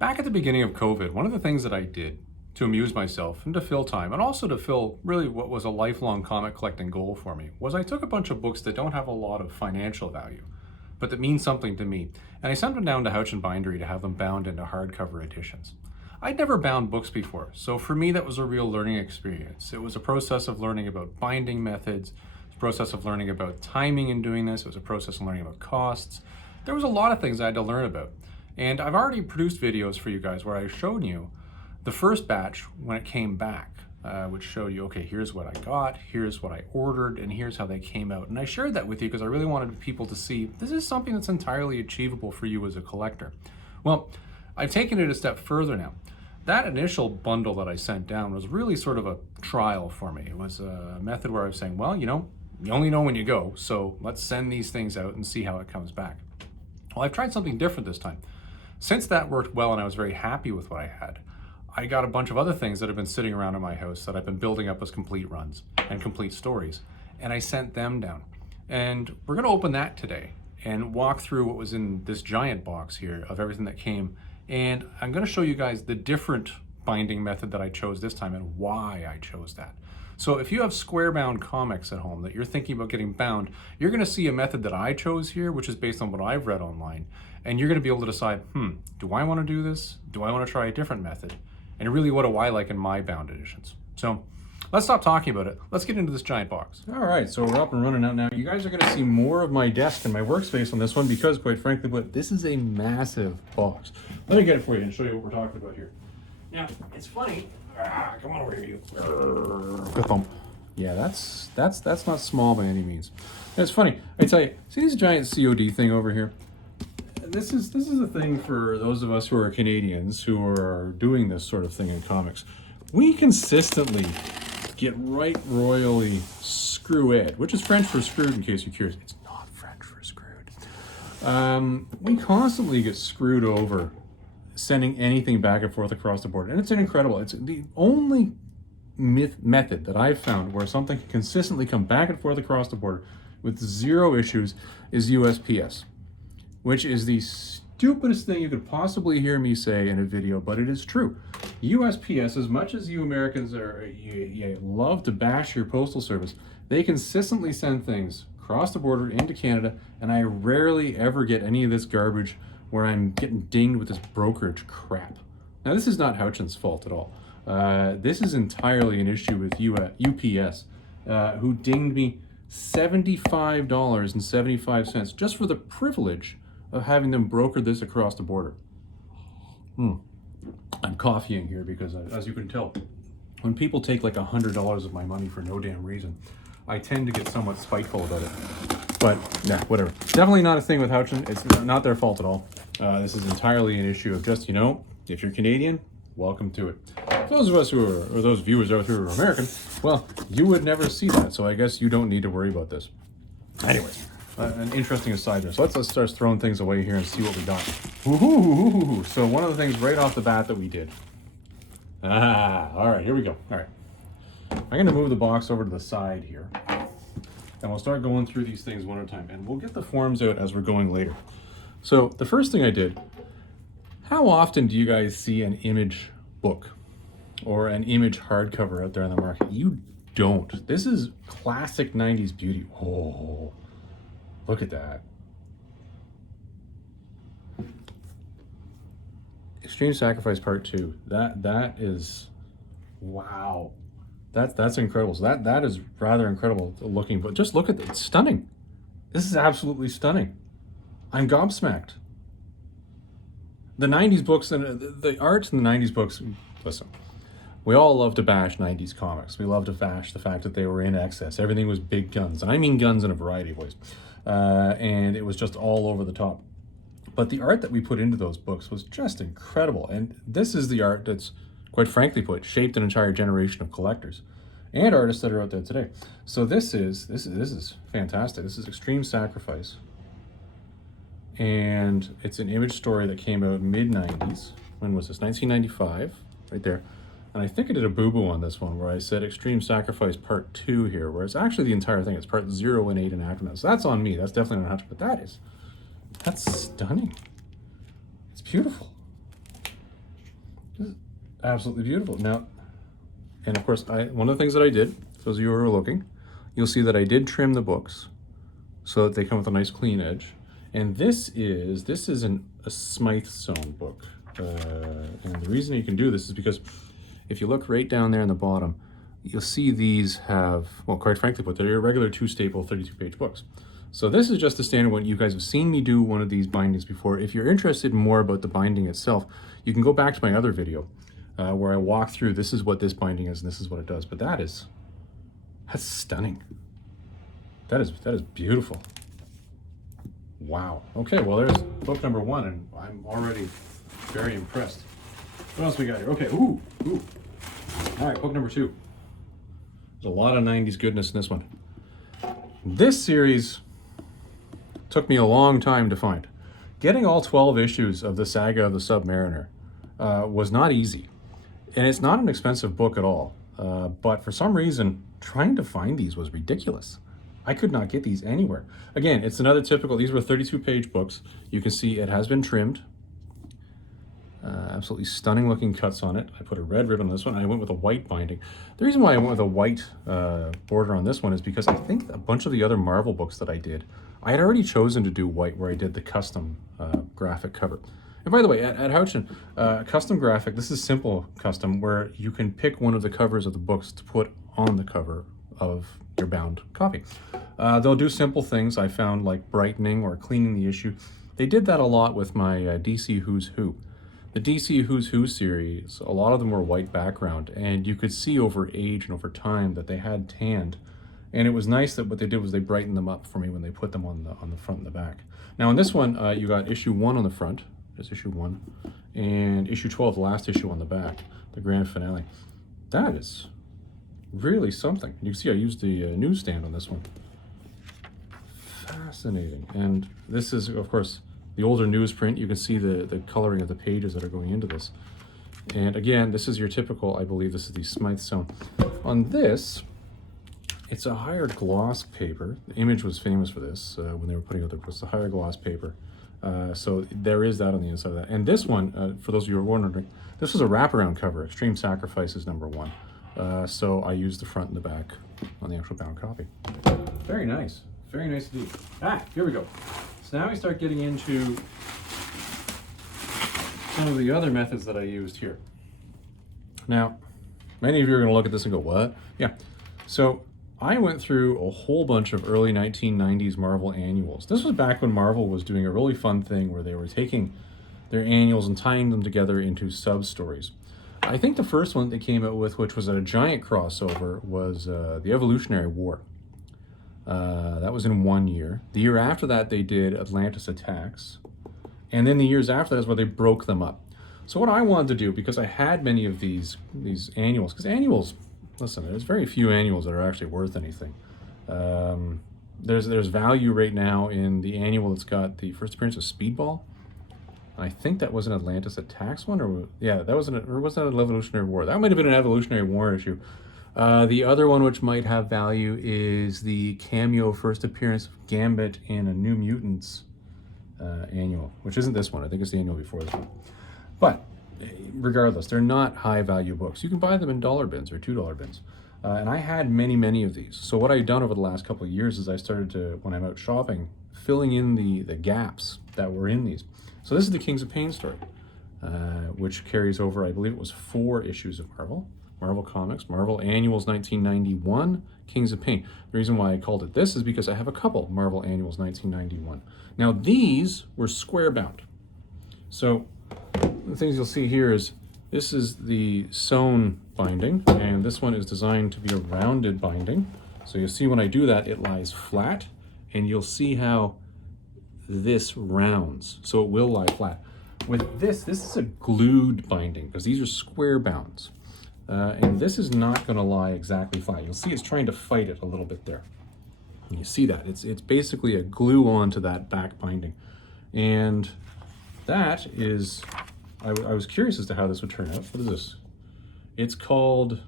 Back at the beginning of COVID, one of the things that I did to amuse myself and to fill time, and also to fill really what was a lifelong comic collecting goal for me, was I took a bunch of books that don't have a lot of financial value, but that mean something to me, and I sent them down to Houch and Bindery to have them bound into hardcover editions. I'd never bound books before, so for me that was a real learning experience. It was a process of learning about binding methods, a process of learning about timing in doing this, it was a process of learning about costs. There was a lot of things I had to learn about. And I've already produced videos for you guys where I showed you the first batch when it came back, which showed you, okay, here's what I got, here's what I ordered, and here's how they came out. And I shared that with you because I really wanted people to see this is something that's entirely achievable for you as a collector. Well, I've taken it a step further now. That initial bundle that I sent down was really sort of a trial for me. It was a method where I was saying, well, you only know when you go, so let's send these things out and see how it comes back. Well, I've tried something different this time. Since that worked well and I was very happy with what I had, I got a bunch of other things that have been sitting around in my house that I've been building up as complete runs and complete stories, and I sent them down. And we're going to open that today and walk through what was in this giant box here of everything that came, and I'm going to show you guys the different binding method that I chose this time and why I chose that. So if you have square bound comics at home that you're thinking about getting bound, you're going to see a method that I chose here, which is based on what I've read online. And you're going to be able to decide, do I want to do this? Do I want to try a different method? And really, what do I like in my bound editions? So let's stop talking about it. Let's get into this giant box. All right, so we're up and running out now. You guys are going to see more of my desk and my workspace on this one because, quite frankly, but this is a massive box. Let me get it for you and show you what we're talking about here. Now, it's funny. Come on over here, you. Good thump. Yeah, that's not small by any means. And it's funny. I tell you, see this giant COD thing over here? This is a thing for those of us who are Canadians who are doing this sort of thing in comics. We consistently get right royally screw-ed, which is French for screwed in case you're curious. It's not French for screwed. We constantly get screwed over sending anything back and forth across the board. And it's incredible. It's the only method that I've found where something can consistently come back and forth across the border with zero issues is USPS. Which is the stupidest thing you could possibly hear me say in a video, but it is true. USPS, as much as you Americans you love to bash your postal service, they consistently send things across the border into Canada, and I rarely ever get any of this garbage where I'm getting dinged with this brokerage crap. Now, this is not Houchin's fault at all. This is entirely an issue with UPS, who dinged me $75.75 just for the privilege of having them broker this across the border. I'm coffeeing here because, as you can tell, when people take like $100 of my money for no damn reason, I tend to get somewhat spiteful about it. But yeah, whatever. Definitely not a thing with Houchin. It's not their fault at all. This is entirely an issue of just, if you're Canadian, welcome to it. Those of us who are, or those viewers out here who are American, well, you would never see that, so I guess you don't need to worry about this. Anyways. An interesting aside there. So let's start throwing things away here and see what we got. Woohoo! So one of the things right off the bat that we did. All right, here we go. All right. I'm going to move the box over to the side here. And we'll start going through these things one at a time. And we'll get the forms out as we're going later. So the first thing I did, how often do you guys see an image book or an image hardcover out there on the market? You don't. This is classic 90s beauty. Oh. Look at that. Extreme Sacrifice Part 2. That is, wow. That's incredible. So that is rather incredible looking, but just look at it. It's stunning. This is absolutely stunning. I'm gobsmacked. The 90s books and the art in the 90s books, listen, we all love to bash 90s comics. We love to bash the fact that they were in excess. Everything was big guns, and I mean guns in a variety of ways. And it was just all over the top. But the art that we put into those books was just incredible. And this is the art that's, quite frankly put, shaped an entire generation of collectors and artists that are out there today. So this is fantastic. This is Extreme Sacrifice. And it's an image story that came out mid-90s. When was this? 1995, right there. And I think I did a boo-boo on this one where I said Extreme Sacrifice Part 2 here, where it's actually the entire thing. It's Part 0 and 8 and Aftermath. So that's on me. That's definitely not Hutch, but that's stunning. It's beautiful. Just absolutely beautiful. Now, and of course, one of the things that I did, for those of you who are looking, you'll see that I did trim the books so that they come with a nice clean edge. And this is a Smyth sewn book. And the reason you can do this is because if you look right down there in the bottom, you'll see these have, well, quite frankly, but they're your regular 2-staple 32-page books. So this is just the standard one. You guys have seen me do one of these bindings before. If you're interested more about the binding itself, you can go back to my other video where I walk through, this is what this binding is and this is what it does. But that's stunning. That is beautiful. Wow. Okay, well, there's book number 1, and I'm already very impressed. What else we got here? Okay, ooh. All right, book number 2. There's a lot of 90s goodness in this one. This series took me a long time to find. Getting all 12 issues of the Saga of the Submariner was not easy. And it's not an expensive book at all. But for some reason, trying to find these was ridiculous. I could not get these anywhere. Again, it's another typical, these were 32-page books. You can see it has been trimmed. Absolutely stunning looking cuts on it. I put a red ribbon on this one. I went with a white binding. The reason why I went with a white border on this one is because I think a bunch of the other Marvel books that I did, I had already chosen to do white where I did the custom graphic cover. And by the way, at Houchin, custom graphic, this is simple custom where you can pick one of the covers of the books to put on the cover of your bound copy. They'll do simple things I found, like brightening or cleaning the issue. They did that a lot with my DC Who's Who. The DC Who's Who series, a lot of them were white background, and you could see over age and over time that they had tanned. And it was nice that what they did was they brightened them up for me when they put them on the front and the back. Now in this one, you got issue 1 on the front, just issue 1, and issue 12, the last issue on the back, the grand finale. That is really something. You can see I used the newsstand on this one. Fascinating. And this is, of course, the older newsprint. You can see the coloring of the pages that are going into this. And again, this is your typical, I believe this is the Smyth sewn. On this, it's a higher gloss paper. The Image was famous for this when they were putting out their books, the higher gloss paper. So there is that on the inside of that. And this one, for those of you who are wondering, this was a wraparound cover. Extreme Sacrifice is number 1. So I used the front and the back on the actual bound copy. Very nice. Very nice indeed. Here we go. So now we start getting into some of the other methods that I used here. Now, many of you are going to look at this and go, what? Yeah. So I went through a whole bunch of early 1990s Marvel annuals. This was back when Marvel was doing a really fun thing where they were taking their annuals and tying them together into sub-stories. I think the first one they came out with, which was a giant crossover, was the Evolutionary War. That was in 1 year. The year after that, they did Atlantis Attacks. And then the years after that is where they broke them up. So what I wanted to do, because I had many of these annuals, because annuals, listen, there's very few annuals that are actually worth anything. There's value right now in the annual that's got the first appearance of Speedball. I think that was an Atlantis Attacks one, or yeah, that was or was that an Evolutionary War? That might have been an Evolutionary War issue. The other one which might have value is the cameo first appearance of Gambit in a New Mutants annual, which isn't this one. I think it's the annual before this one. But regardless, they're not high value books. You can buy them in dollar bins or $2 bins. And I had many of these. So what I've done over the last couple of years is I started to, when I'm out shopping, filling in the gaps that were in these. So this is the Kings of Pain story, which carries over, I believe it was 4 issues of Marvel Comics, Marvel Annuals 1991, Kings of Pain. The reason why I called it this is because I have a couple Marvel Annuals 1991. Now these were square bound. So the things you'll see here is this is the sewn binding, and this one is designed to be a rounded binding. So you'll see when I do that, it lies flat, and you'll see how this rounds, so it will lie flat. With this is a glued binding, because these are square bounds. And this is not going to lie exactly flat. You'll see it's trying to fight it a little bit there. And you see that. It's basically a glue onto that back binding. And that is, I was curious as to how this would turn out. What is this? It's called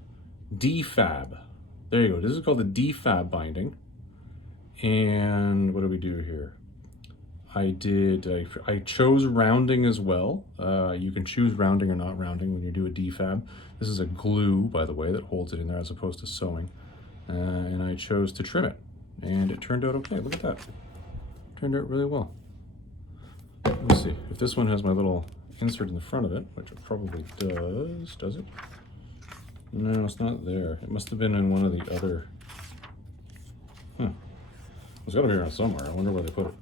DFAB. There you go. This is called the DFAB binding. And what do we do here? I chose rounding as well. You can choose rounding or not rounding when you do a DFAB. This is a glue, by the way, that holds it in there as opposed to sewing. And I chose to trim it, and it turned out okay. Look at that. Turned out really well. Let's see if this one has my little insert in the front of it, which it probably does. Does it? No, it's not there. It must have been in one of the other. It's got to be around somewhere. I wonder where they put it.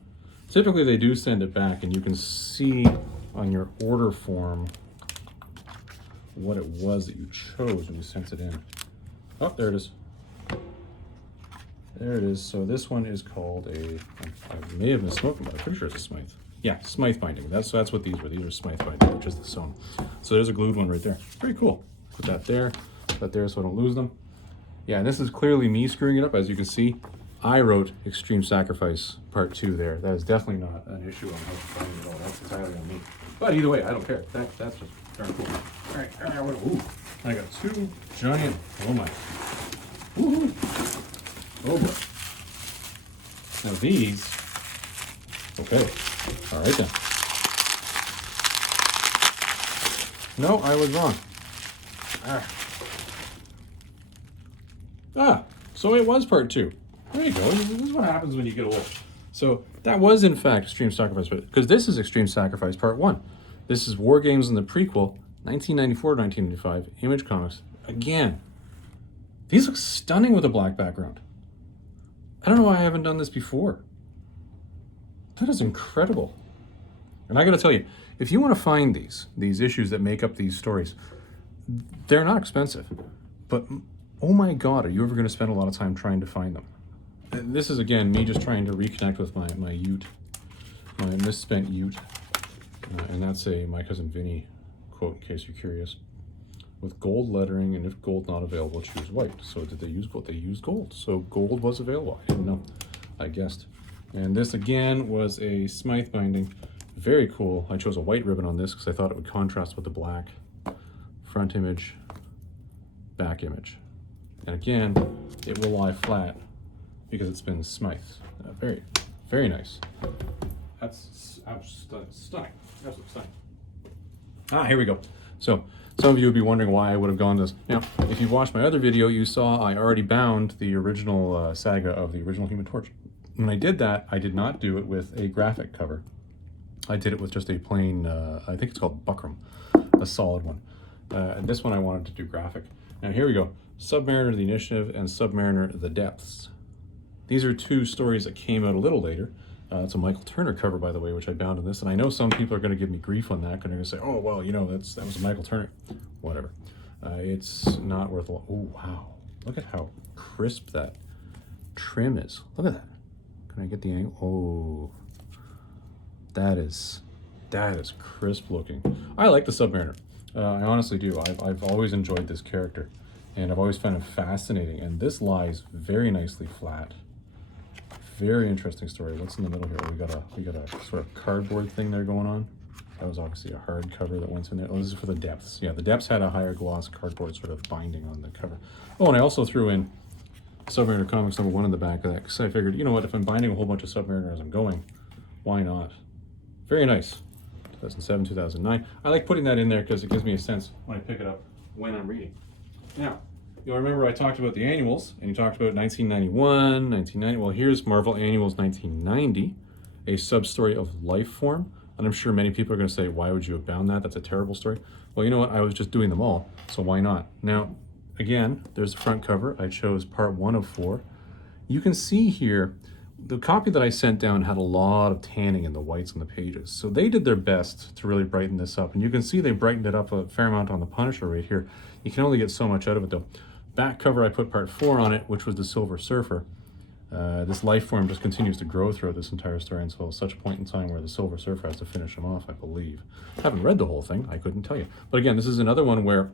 Typically, they do send it back, and you can see on your order form what it was that you chose when you sent it in. Oh, there it is. There it is. So this one is called I may have been smoking, but I'm pretty sure it's a Smyth. Yeah, Smyth binding. That's what these were. These are Smyth binding, which is the sewn. So there's a glued one right there. Very cool. Put that there so I don't lose them. Yeah, and this is clearly me screwing it up, as you can see. I wrote Extreme Sacrifice Part 2 there. That is definitely not an issue on how to find it all. That's entirely on me. But either way, I don't care. That's just darn cool. All right, ooh, I got two giant, oh my. Woohoo. Oh boy. Now these, okay, all right then. No, I was wrong. So it was Part 2. There you go. This is what happens when you get old. So that was, in fact, Extreme Sacrifice, because this is Extreme Sacrifice Part 1. This is War Games in the prequel, 1994 to 1995, Image Comics. Again, these look stunning with a black background. I don't know why I haven't done this before. That is incredible. And I got to tell you, if you want to find these issues that make up these stories, they're not expensive. But, oh my God, are you ever going to spend a lot of time trying to find them? And this is, again, me just trying to reconnect with my ute, my misspent ute. And that's a My Cousin Vinny quote, in case you're curious. With gold lettering, and if gold not available, choose white. So did they use gold? They used gold. So gold was available. I didn't know. I guessed. And this, again, was a Smyth binding. Very cool. I chose a white ribbon on this because I thought it would contrast with the black. Front image, back image. And again, it will lie flat because it's been Smyth. Very, very nice. That's stunning. Absolutely stunning. Here we go. So some of you would be wondering why I would have gone this. Now, if you've watched my other video, you saw I already bound the original saga of the original Human Torch. When I did that, I did not do it with a graphic cover. I did it with just a plain, I think it's called Buckram, a solid one. And this one I wanted to do graphic. Now here we go. Submariner the Initiative and Submariner the Depths. These are two stories that came out a little later. It's a Michael Turner cover, by the way, which I bound in this. And I know some people are going to give me grief on that, because they're going to say, oh, well, you know, that was a Michael Turner. Whatever. It's not worth a lot. Oh, wow. Look at how crisp that trim is. Look at that. Can I get the angle? Oh, that is crisp looking. I like the Submariner. I honestly do. I've always enjoyed this character, and I've always found him fascinating. And this lies very nicely flat. Very interesting story. What's in the middle here? We got a sort of cardboard thing there going on. That was obviously a hard cover that went in there. Oh, this is for the Depths. Yeah, the Depths had a higher gloss cardboard sort of binding on the cover. Oh, and I also threw in Submariner Comics #1 in the back of that, because I figured, you know what, if I'm binding a whole bunch of Submariner as I'm going, why not? Very nice. 2007, 2009. I like putting that in there because it gives me a sense when I pick it up when I'm reading. Now, you'll remember I talked about the annuals, and you talked about 1991, 1990. Well, here's Marvel Annuals 1990, a sub-story of Life Form. And I'm sure many people are going to say, why would you have bound that? That's a terrible story. Well, you know what? I was just doing them all, so why not? Now, again, there's the front cover. I chose part 1 of 4. You can see here, the copy that I sent down had a lot of tanning in the whites on the pages. So they did their best to really brighten this up. And you can see they brightened it up a fair amount on the Punisher right here. You can only get so much out of it though. Back cover, I put part 4 on it, which was the Silver Surfer. This life form just continues to grow throughout this entire story until such a point in time where the Silver Surfer has to finish him off, I believe. I haven't read the whole thing, I couldn't tell you. But again, this is another one where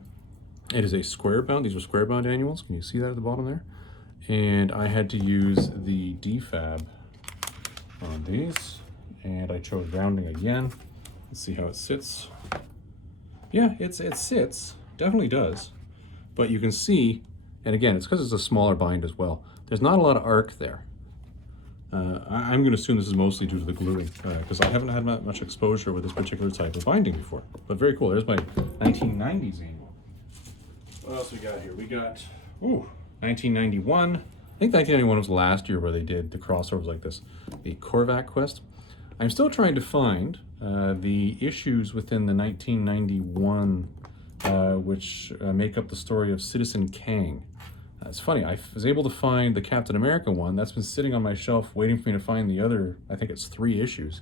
it is a square bound. These are square bound annuals. Can you see that at the bottom there? And I had to use the DFAB on these, and I chose rounding again. Let's see how it sits. Yeah, it sits, definitely does. But you can see, and again, it's because it's a smaller bind as well. There's not a lot of arc there. I'm going to assume this is mostly due to the gluing, because I haven't had much exposure with this particular type of binding before. But very cool. There's my 1990s annual. What else we got here? We got, 1991. I think 1991 was last year where they did the crossovers like this. The Korvac Quest. I'm still trying to find the issues within the 1991 which make up the story of Citizen Kang. It's funny, I was able to find the Captain America one. That's been sitting on my shelf waiting for me to find the other, I think it's 3 issues,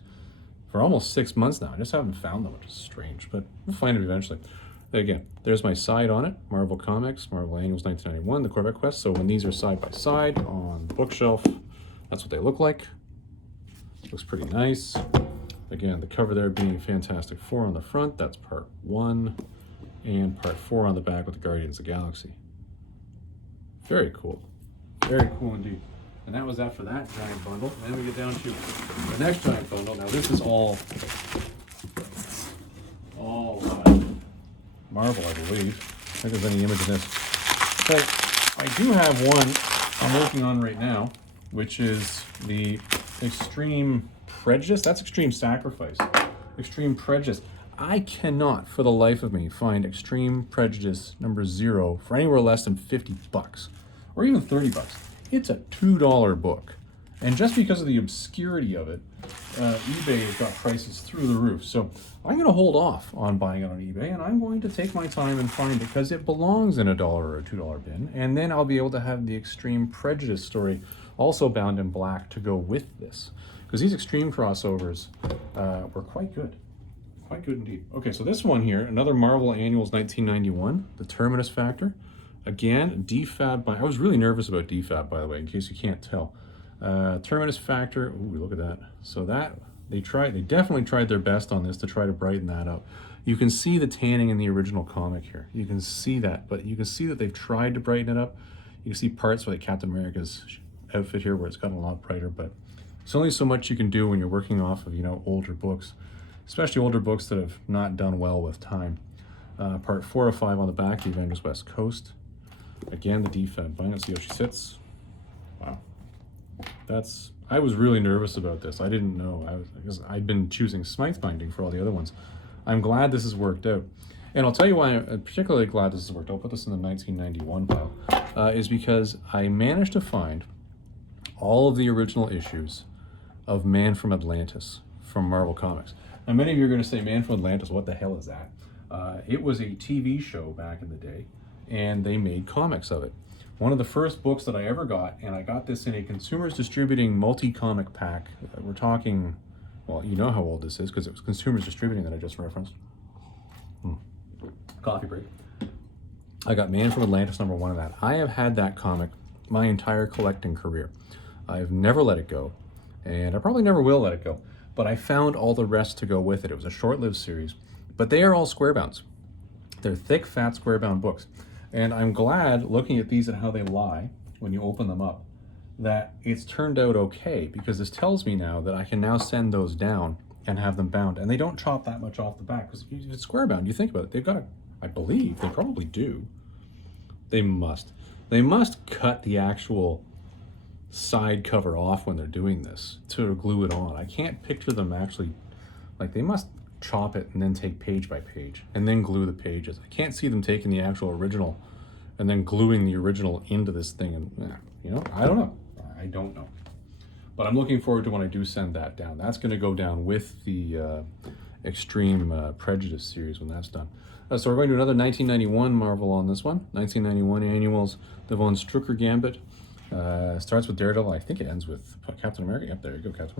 for almost 6 months now. I just haven't found them, which is strange, but we'll find it eventually. Again, there's my side on it, Marvel Comics, Marvel Annuals 1991, the Korvac Quest. So when these are side by side on the bookshelf, that's what they look like. Looks pretty nice. Again, the cover there being Fantastic Four on the front, that's part 1, and part 4 on the back with the Guardians of the Galaxy. Very cool. Very cool indeed. And that was that for that giant bundle. And then we get down to the next giant bundle. Now this is all Marvel, I believe. I think there's any image of this. But I do have one I'm working on right now, which is the Extreme Prejudice. That's Extreme Sacrifice. Extreme Prejudice. I cannot, for the life of me, find Extreme Prejudice #0 for anywhere less than $50, or even $30. It's a $2 book, and just because of the obscurity of it, eBay has got prices through the roof. So I'm going to hold off on buying it on eBay, and I'm going to take my time and find it because it belongs in a $1 or a $2 bin, and then I'll be able to have the Extreme Prejudice story also bound in black to go with this, because these Extreme crossovers were quite good. Quite good indeed. Okay, so this one here, another Marvel Annuals 1991, the Terminus Factor. Again, DFAB. I was really nervous about DFAB, by the way, in case you can't tell. Terminus Factor. Ooh, look at that. So that they definitely tried their best on this to try to brighten that up. You can see the tanning in the original comic here. You can see that, but you can see that they've tried to brighten it up. You can see parts like Captain America's outfit here where it's gotten a lot brighter, but there's only so much you can do when you're working off of, older books. Especially older books that have not done well with time. Part 4 of 5 on the back, the Avengers West Coast. Again, the DFAB bind. Let's see how she sits. Wow. I was really nervous about this. I didn't know. Because I'd been choosing Smyth binding for all the other ones. I'm glad this has worked out. And I'll tell you why I'm particularly glad this has worked out. I'll put this in the 1991 pile. Is because I managed to find all of the original issues of Man from Atlantis from Marvel Comics. Now, many of you are going to say, Man from Atlantis, what the hell is that? It was a TV show back in the day, and they made comics of it. One of the first books that I ever got, and I got this in a Consumers Distributing multi-comic pack. We're talking, well, you know how old this is, because it was Consumers Distributing that I just referenced. Coffee break. I got Man from Atlantis #1 of that. I have had that comic my entire collecting career. I've never let it go, and I probably never will let it go. But I found all the rest to go with it. It was a short-lived series, but they are all square bounds. They're thick, fat, square bound books. And I'm glad, looking at these and how they lie when you open them up, that it's turned out okay, because this tells me now that I can now send those down and have them bound. And they don't chop that much off the back, because if it's square bound, you think about it, they've got to, I believe, they probably do. They must cut the actual side cover off when they're doing this to glue it on. I can't picture them actually, like, they must chop it and then take page by page and then glue the pages. I can't see them taking the actual original and then gluing the original into this thing, and I don't know. But I'm looking forward to when I do send that down. That's going to go down with the Extreme Prejudice series when that's done. So we're going to another 1991 Marvel on this one. 1991 Annuals, the Von Strucker Gambit. Starts with Daredevil. I think it ends with Captain America. Yep, there you go, Captain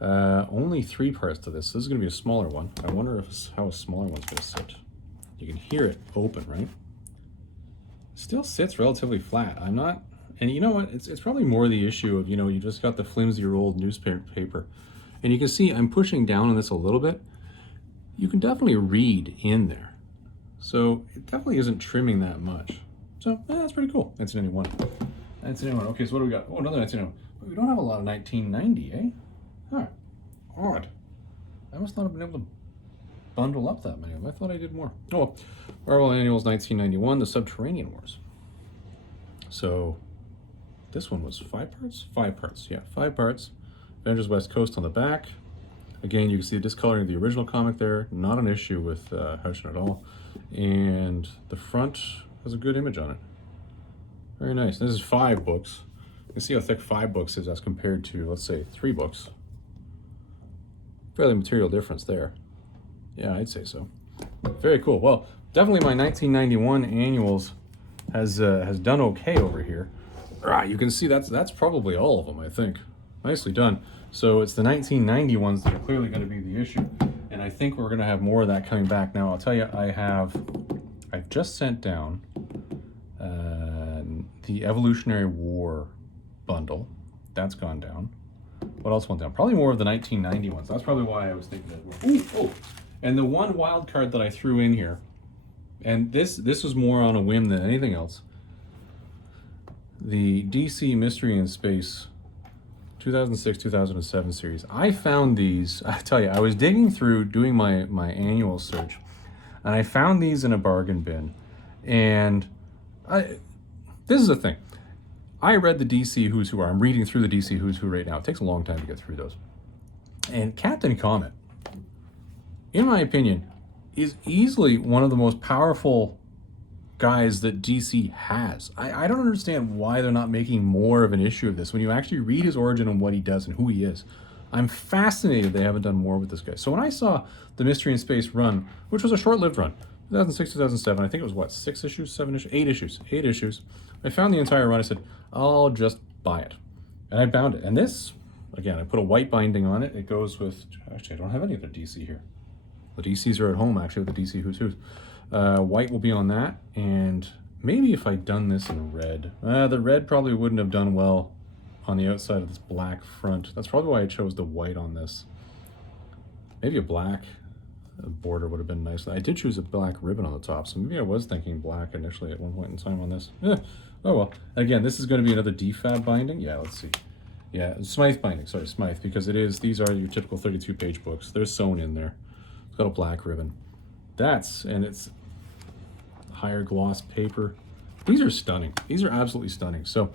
America. Only 3 parts to this. This is going to be a smaller one. I wonder how a smaller one's going to sit. You can hear it open, right? Still sits relatively flat. I'm not, and you know what? It's probably more the issue of, you just got the flimsier old newspaper. And you can see I'm pushing down on this a little bit. You can definitely read in there. So it definitely isn't trimming that much. So that's pretty cool. 1991. 1991. Okay, so what do we got? Oh, another 1991. But we don't have a lot of 1990, eh? Huh. Odd. I must not have been able to bundle up that many of them. I thought I did more. Oh, well. Marvel Annuals 1991, The Subterranean Wars. So this one was 5 parts? 5 parts, yeah, 5 parts. Avengers West Coast on the back. Again, you can see the discoloring of the original comic there. Not an issue with Houchin at all. And the front has a good image on it. Very nice. This is 5 books. You can see how thick 5 books is as compared to, let's say, 3 books. Fairly material difference there. Yeah, I'd say so. Very cool. Well, definitely my 1991 annuals has done okay over here. You can see that's probably all of them, I think. Nicely done. So it's the 1990 ones that are clearly going to be the issue, and I think we're going to have more of that coming back. Now, I'll tell you, I've just sent down the Evolutionary War bundle. That's gone down. What else went down? Probably more of the 1990 ones. That's probably why I was thinking that. Ooh, oh, and the one wild card that I threw in here, and this was more on a whim than anything else. The DC Mystery in Space 2006-2007 series. I found these, I tell you, I was digging through doing my annual search, and I found these in a bargain bin. And this is the thing. I read the DC Who's Who. I'm reading through the DC Who's Who right now. It takes a long time to get through those. And Captain Comet, in my opinion, is easily one of the most powerful guys that DC has. I don't understand why they're not making more of an issue of this when you actually read his origin and what he does and who he is. I'm fascinated they haven't done more with this guy. So when I saw the Mystery in Space run, which was a short-lived run, 2006, 2007, I think it was what, 6 issues, 7 issues, 8 issues, 8 issues. I found the entire run. I said, I'll just buy it. And I bound it. And this, again, I put a white binding on it. It goes with, actually, I don't have any other DC here. The DCs are at home, actually, with the DC Who's Who's. White will be on that, and maybe if I'd done this in red. The red probably wouldn't have done well on the outside of this black front. That's probably why I chose the white on this. Maybe a black border would have been nice. I did choose a black ribbon on the top, so maybe I was thinking black initially at one point in time on this. Oh well. Again, this is going to be another DFAB binding. Yeah, let's see. Yeah, Smyth binding. Sorry, Smyth, because these are your typical 32-page books. They're sewn in there. It's got a black ribbon. And it's higher gloss paper. These are stunning. These are absolutely stunning. So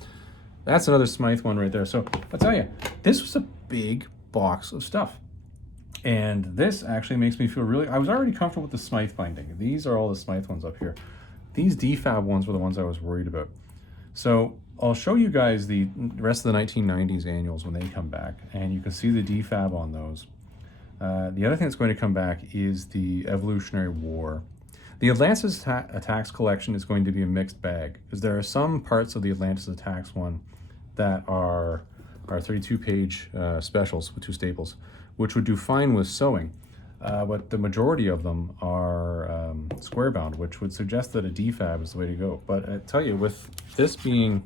that's another Smyth one right there. So I'll tell you, this was a big box of stuff. And this actually makes me feel really, I was already comfortable with the Smyth binding. These are all the Smyth ones up here. These DFAB ones were the ones I was worried about. So I'll show you guys the rest of the 1990s annuals when they come back, and you can see the DFAB on those. The other thing that's going to come back is the Evolutionary War. The Atlantis Attacks collection is going to be a mixed bag, because there are some parts of the Atlantis Attacks one that are 32-page specials with 2 staples, which would do fine with sewing, but the majority of them are square bound, which would suggest that a DFAB is the way to go. But I tell you, with this being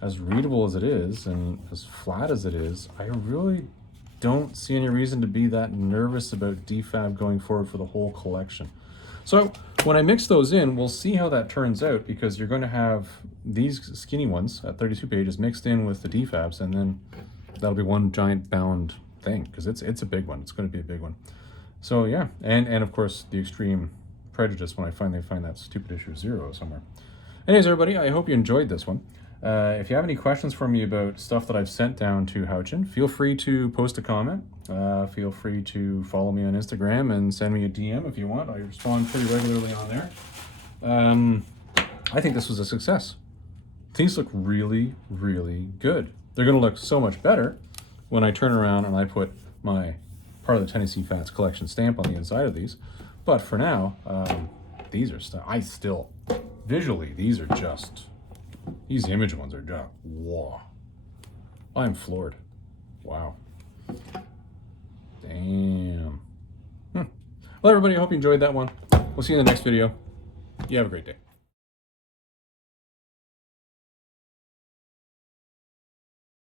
as readable as it is and as flat as it is, I really don't see any reason to be that nervous about DFAB going forward for the whole collection. So when I mix those in, we'll see how that turns out, because you're going to have these skinny ones at 32 pages mixed in with the DFABs, and then that'll be one giant bound thing, because it's a big one. It's going to be a big one. So yeah, and of course the extreme prejudice when I finally find that stupid issue 0 somewhere. Anyways, everybody, I hope you enjoyed this one. If you have any questions for me about stuff that I've sent down to Houchin, feel free to post a comment. Feel free to follow me on Instagram and send me a DM if you want. I respond pretty regularly on there. I think this was a success. These look really, really good. They're going to look so much better when I turn around and I put my part of the Tennessee Fats collection stamp on the inside of these. But for now, these are visually, these are just... These image ones are just, whoa. I'm floored. Wow. Damn. Well, everybody, I hope you enjoyed that one. We'll see you in the next video. You have a great day.